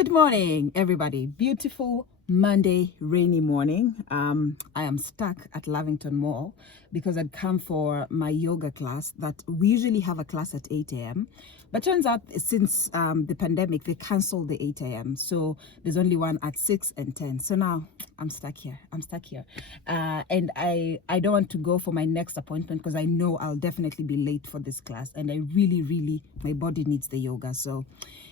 Good morning, everybody. Beautiful Monday, rainy morning. I am stuck at Lavington Mall because I'd come for my yoga class that we usually have a class at 8 a.m. But turns out since the pandemic, they canceled the 8 a.m. So there's only one at 6 and 10. So now I'm stuck here. And I don't want to go for my next appointment because I know I'll definitely be late for this class. And I really, my body needs the yoga. So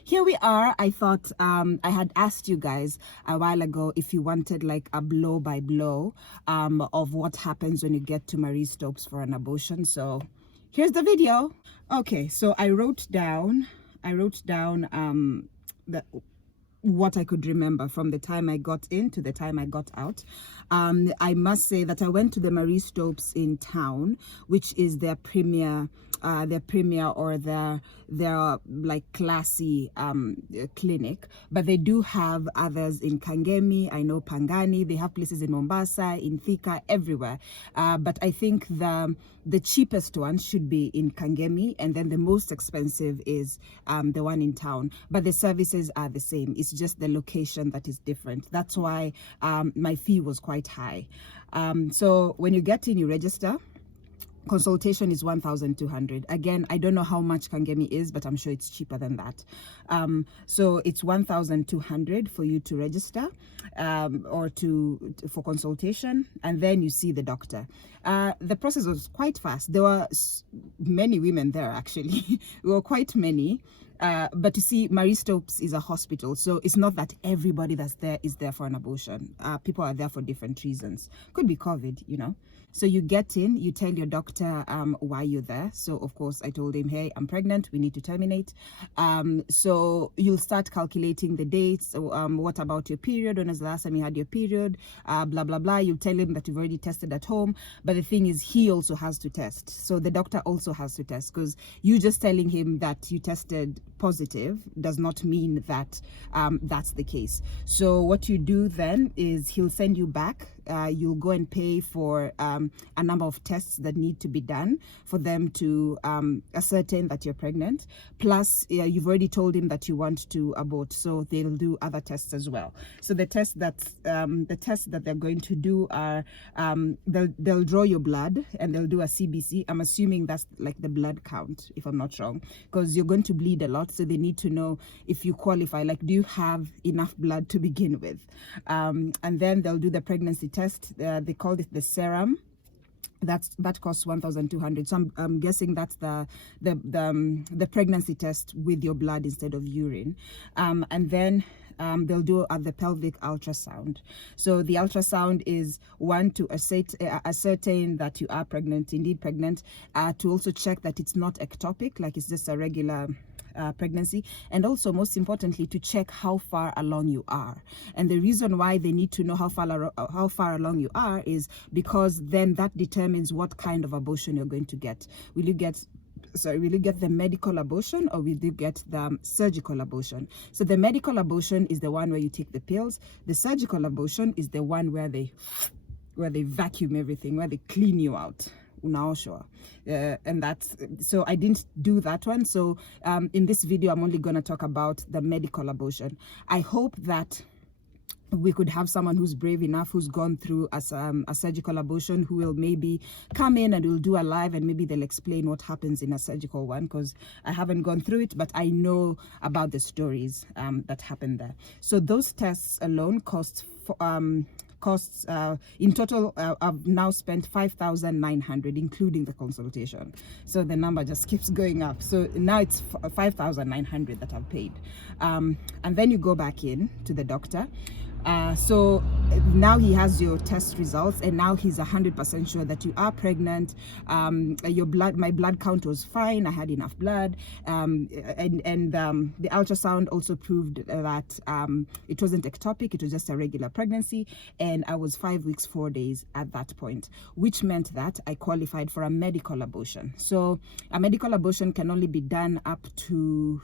here we are. I thought I had asked you guys a while ago if you wanted like a blow by blow of what happens when you get to Marie Stopes for an abortion. So here's the video. Okay, so I wrote down what I could remember from the time I got in to the time I got out. I must say that I went to the Marie Stopes in town, which is their premier or their like classy clinic, but they do have others in Kangemi. I know Pangani. They have places in Mombasa, in Thika, everywhere. But I think the cheapest one should be in Kangemi, and then the most expensive is the one in town. But the services are the same. It's just the location that is different. That's why my fee was quite high. So when you get in, you register. Consultation is 1,200. Again, I don't know how much Kangemi is, but I'm sure it's cheaper than that. So it's 1,200 for you to register or for consultation, and then you see the doctor. The process was quite fast. There were many women there, actually. There were quite many. But you see, Marie Stopes is a hospital, so it's not that everybody that's there is there for an abortion. People are there for different reasons. Could be COVID, you know. So you get in, you tell your doctor why you're there. So of course I told him, hey, I'm pregnant, we need to terminate. So you'll start calculating the dates. What about your period? When was the last time you had your period? Blah, blah, blah. You tell him that you've already tested at home. But the thing is, he also has to test. So the doctor also has to test, because you just telling him that you tested positive does not mean that that's the case. So what you do then is he'll send you back. You'll go and pay for a number of tests that need to be done for them to ascertain that you're pregnant. Plus, you've already told him that you want to abort, so they'll do other tests as well. So the tests that they're going to do are they'll draw your blood and they'll do a CBC. I'm assuming that's like the blood count, if I'm not wrong, because you're going to bleed a lot. So they need to know if you qualify. Like, do you have enough blood to begin with? And then they'll do the pregnancy test. They called it the serum. That costs 1,200. So I'm guessing that's the pregnancy test with your blood instead of urine. And then they'll do the pelvic ultrasound. So the ultrasound is one to ascertain that you are pregnant, indeed pregnant, to also check that it's not ectopic, like it's just a regular pregnancy, and also most importantly to check how far along you are. And the reason why they need to know how far along you are is because then that determines what kind of abortion you're going to get. Will you get the medical abortion, or will you get the surgical abortion? So the medical abortion is the one where you take the pills. The surgical abortion is the one where they vacuum everything, where they clean you out. And that's, so I didn't do that one. So in this video I'm only going to talk about the medical abortion. I hope that we could have someone who's brave enough, who's gone through a surgical abortion, who will maybe come in and will do a live, and maybe they'll explain what happens in a surgical one, because I haven't gone through it, but I know about the stories that happened there. So those tests alone costs in total, I've now spent 5,900, including the consultation. So the number just keeps going up. So now it's 5,900 that I've paid. And then you go back in to the doctor. So now he has your test results, and now he's 100% sure that you are pregnant. My blood count was fine. I had enough blood, and the ultrasound also proved that it wasn't ectopic. It was just a regular pregnancy, and I was 5 weeks 4 days at that point, which meant that I qualified for a medical abortion. So a medical abortion can only be done up to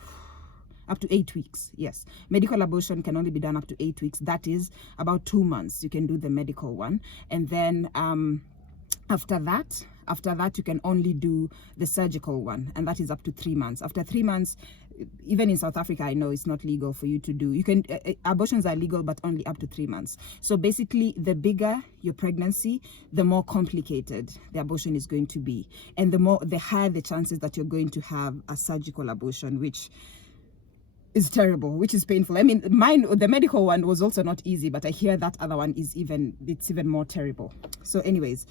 8 weeks. Yes, medical abortion can only be done up to 8 weeks. That is about 2 months. You can do the medical one, and then after that you can only do the surgical one, and that is up to 3 months. After 3 months, even in South Africa, I know it's not legal for you to do. You can abortions are legal, but only up to 3 months. So basically, the bigger your pregnancy, the more complicated the abortion is going to be, and the higher the chances that you're going to have a surgical abortion, which is terrible, which is painful. I mean, the medical one was also not easy, but I hear that other one is even more terrible. So anyways,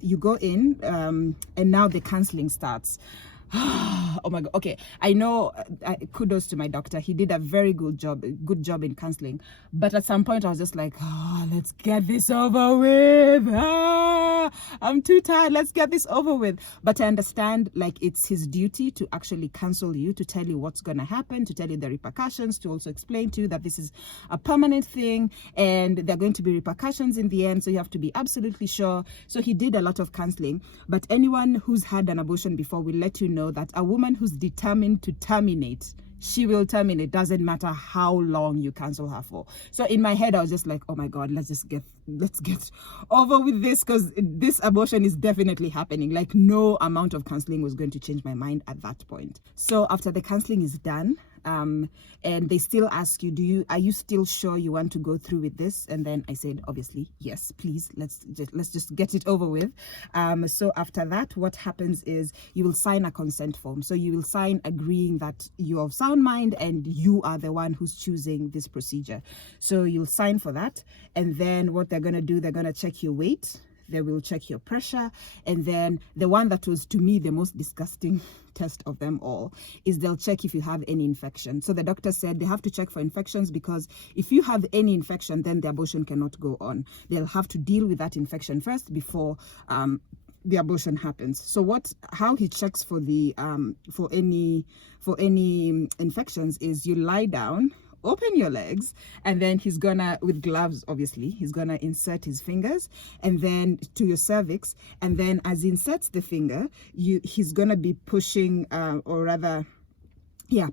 you go in, and now the counseling starts. Oh my god. Okay, I know, kudos to my doctor. He did a very good job in counseling, but at some point I was just like, let's get this over with. I'm too tired, let's get this over with. But I understand, like, it's his duty to actually counsel you, to tell you what's gonna happen, to tell you the repercussions, to also explain to you that this is a permanent thing and there are going to be repercussions in the end, so you have to be absolutely sure. So he did a lot of counseling. But anyone who's had an abortion before will let you know that a woman who's determined to terminate, she will terminate, doesn't matter how long you cancel her for. So in my head I was just like, oh my god, let's get over with this, because this abortion is definitely happening. Like, no amount of counseling was going to change my mind at that point. So after the counseling is done, and they still ask you, are you still sure you want to go through with this? And then I said, obviously, yes, please, let's just get it over with. So after that, what happens is you will sign a consent form. So you will sign agreeing that you're of sound mind and you are the one who's choosing this procedure. So you'll sign for that. And then what they're going to do, they're going to check your weight. They will check your pressure, and then the one that was, to me, the most disgusting test of them all is they'll check if you have any infection. So the doctor said they have to check for infections, because if you have any infection, then the abortion cannot go on. They'll have to deal with that infection first before the abortion happens. So how he checks for the for any infections is you lie down, open your legs, and then he's gonna, with gloves obviously, he's gonna insert his fingers and then to your cervix, and then as he inserts the finger, he's gonna be pushing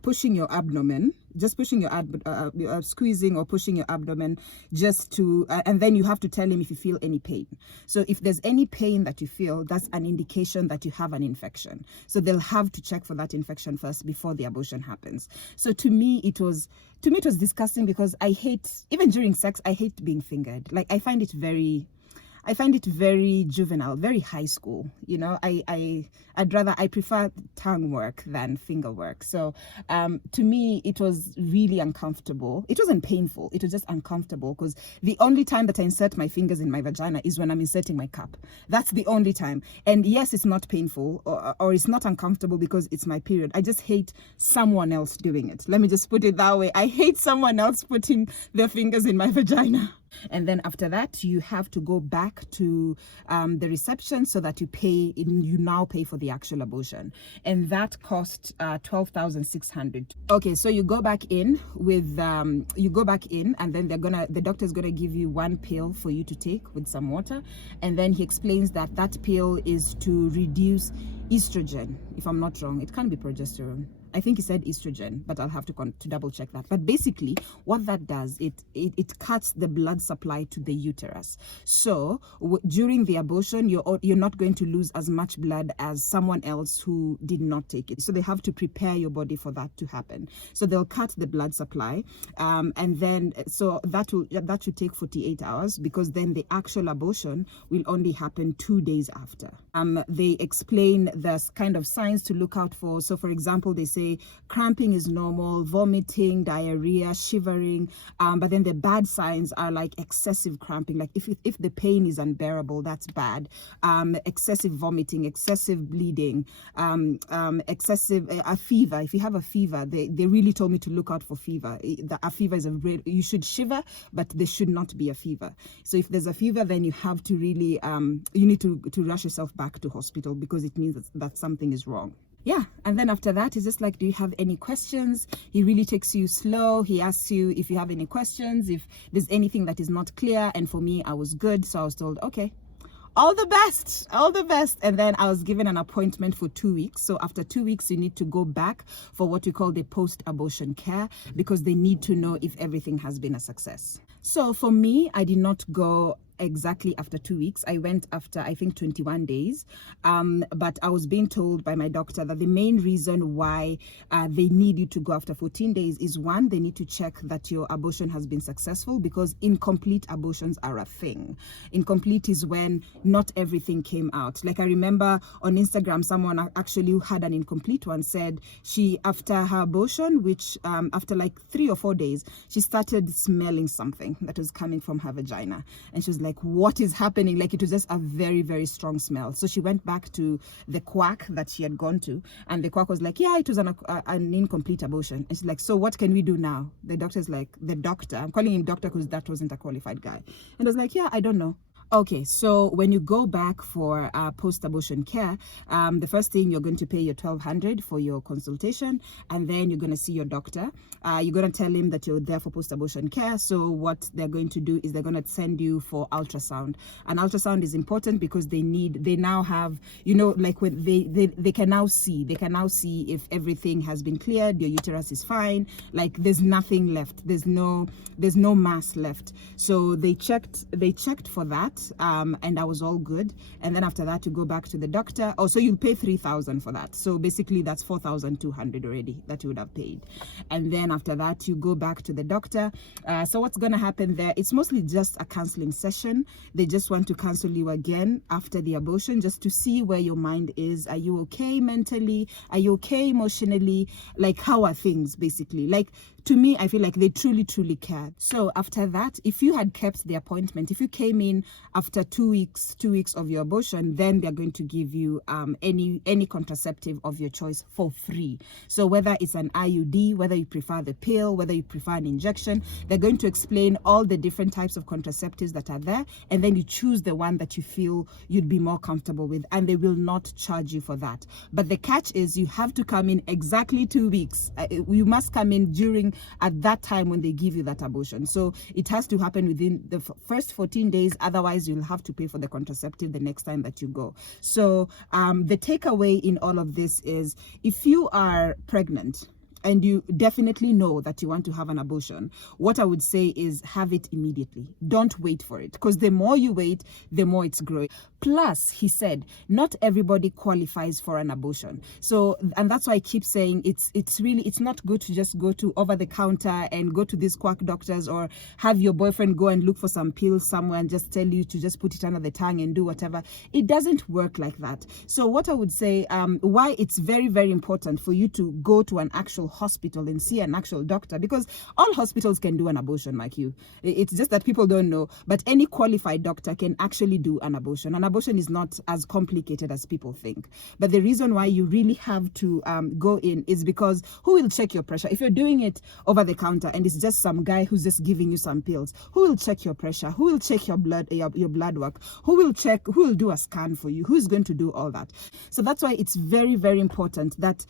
pushing your abdomen, just pushing your squeezing or pushing your abdomen, just to and then you have to tell him if you feel any pain. So if there's any pain that you feel, that's an indication that you have an infection. So they'll have to check for that infection first before the abortion happens. So to me it was disgusting, because I hate, even during sex, I hate being fingered. Like, I find it very juvenile, very high school. You know, I prefer tongue work than finger work. So to me, it was really uncomfortable. It wasn't painful, it was just uncomfortable, because the only time that I insert my fingers in my vagina is when I'm inserting my cup. That's the only time. And yes, it's not painful or it's not uncomfortable because it's my period. I just hate someone else doing it. Let me just put it that way. I hate someone else putting their fingers in my vagina. And then after that, you have to go back to the reception so that you now pay for the actual abortion, and that cost 12,600. Okay, so you go back in and then the doctor's gonna give you one pill for you to take with some water, and then he explains that pill is to reduce estrogen. If I'm not wrong, it can't be progesterone. I think he said estrogen, but I'll have to double check that. But basically what that does, it cuts the blood supply to the uterus. So during the abortion, you're not going to lose as much blood as someone else who did not take it. So they have to prepare your body for that to happen. So they'll cut the blood supply, and then so that should take 48 hours, because then the actual abortion will only happen 2 days after. They explain the kind of signs to look out for. So for example, they say cramping is normal, vomiting, diarrhea, shivering, but then the bad signs are like excessive cramping. Like if the pain is unbearable, that's bad. Excessive vomiting, excessive bleeding, excessive a fever. If you have a fever, they really told me to look out for fever. A fever is you should shiver, but there should not be a fever. So if there's a fever, then you have to really you need to rush yourself back to hospital, because it means that something is wrong. Yeah, and then after that, it's just like, do you have any questions? He really takes you slow. He asks you if you have any questions, if there's anything that is not clear. And for me, I was good. So I was told, okay, all the best. And then I was given an appointment for 2 weeks. So after 2 weeks, you need to go back for what we call the post-abortion care, because they need to know if everything has been a success. So for me, I did not go exactly after 2 weeks. I went after, I think, 21 days. But I was being told by my doctor that the main reason why they need you to go after 14 days is, one, they need to check that your abortion has been successful, because incomplete abortions are a thing. Incomplete is when not everything came out. Like, I remember on Instagram, someone actually had an incomplete one, said she, after her abortion, which after like 3 or 4 days, she started smelling something that was coming from her vagina, and she was like, what is happening? Like, it was just a very, very strong smell. So she went back to the quack that she had gone to, and the quack was like, yeah, it was an incomplete abortion. And she's like, so what can we do now? The doctor's like, the doctor, I'm calling him doctor because that wasn't a qualified guy, and I was like, yeah, I don't know. Okay, so when you go back for post-abortion care, the first thing, you're going to pay your $1,200 for your consultation, and then you're going to see your doctor. You're going to tell him that you're there for post-abortion care. So what they're going to do is they're going to send you for ultrasound. And ultrasound is important because they now have, you know, like when they can now see if everything has been cleared, your uterus is fine, like there's nothing left, there's no mass left. So they checked for that. And I was all good. And then after that, you go back to the doctor. Oh, so you'll pay $3,000 for that. So basically that's $4,200 already that you would have paid. And then after that, you go back to the doctor. So what's going to happen there? It's mostly just a counseling session. They just want to counsel you again after the abortion, just to see where your mind is. Are you okay mentally? Are you okay emotionally? Like, how are things, basically? Like, to me, I feel like they truly, truly care. So after that, if you had kept the appointment, if you came in after 2 weeks of your abortion, then they're going to give you any contraceptive of your choice for free. So whether it's an IUD, whether you prefer the pill, whether you prefer an injection, they're going to explain all the different types of contraceptives that are there, and then you choose the one that you feel you'd be more comfortable with, and they will not charge you for that. But the catch is, you have to come in exactly 2 weeks. You must come in at that time when they give you that abortion. So it has to happen within the first 14 days. Otherwise, you'll have to pay for the contraceptive the next time that you go. So the takeaway in all of this is, if you are pregnant and you definitely know that you want to have an abortion, what I would say is have it immediately. Don't wait for it, because the more you wait, the more it's growing. Plus, he said, not everybody qualifies for an abortion. So, and that's why I keep saying it's not good to just go to over the counter and go to these quack doctors, or have your boyfriend go and look for some pills somewhere and just tell you to just put it under the tongue and do whatever. It doesn't work like that. So what I would say, why it's very, very important for you to go to an actual hospital and see an actual doctor, because all hospitals can do an abortion, like you. It's just that people don't know, but any qualified doctor can actually do an abortion. An abortion is not as complicated as people think. But the reason why you really have to go in is because who will check your pressure? If you're doing it over the counter and it's just some guy who's just giving you some pills, who will check your pressure? Who will check your blood work? Who will do a scan for you? Who's going to do all that? So that's why it's very, very important that,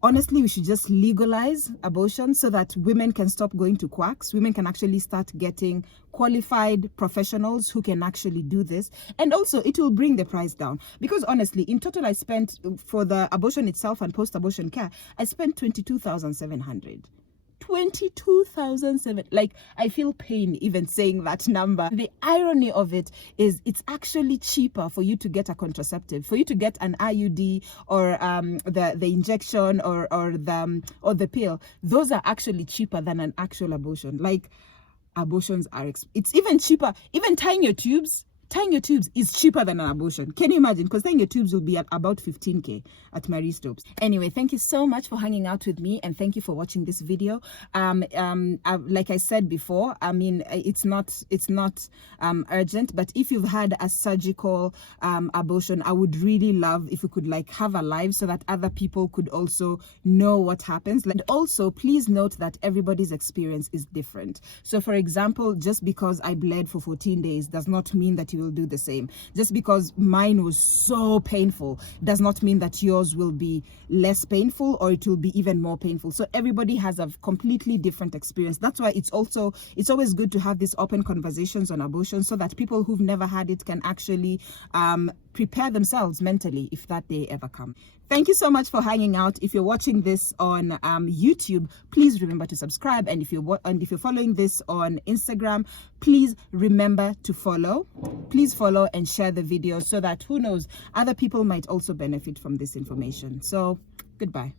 honestly, we should just legalize abortion so that women can stop going to quacks. Women can actually start getting qualified professionals who can actually do this. And also, it will bring the price down. Because honestly, in total, I spent, for the abortion itself and post-abortion care, I spent $22,700. 22,007. Like, I feel pain even saying that number. The irony of it is, it's actually cheaper for you to get a contraceptive, for you to get an IUD or the injection or the pill. Those are actually cheaper than an actual abortion. Like, abortions are it's even cheaper. Even tying your tubes is cheaper than an abortion. Can you imagine? Because tying your tubes will be at about 15K at Marie Stopes. Anyway, thank you so much for hanging out with me, and thank you for watching this video. Like I said before, I mean, it's not urgent, but if you've had a surgical abortion, I would really love if we could like have a live so that other people could also know what happens. And also, please note that everybody's experience is different. So for example, just because I bled for 14 days does not mean that you will do the same. Just because mine was so painful does not mean that yours will be less painful or it will be even more painful. So everybody has a completely different experience. That's why it's always good to have these open conversations on abortion, so that people who've never had it can actually prepare themselves mentally if that day ever comes. Thank you so much for hanging out. If you're watching this on YouTube, please remember to subscribe. And if you're following this on Instagram, please remember to follow. Please follow and share the video so that, who knows, other people might also benefit from this information. So, goodbye.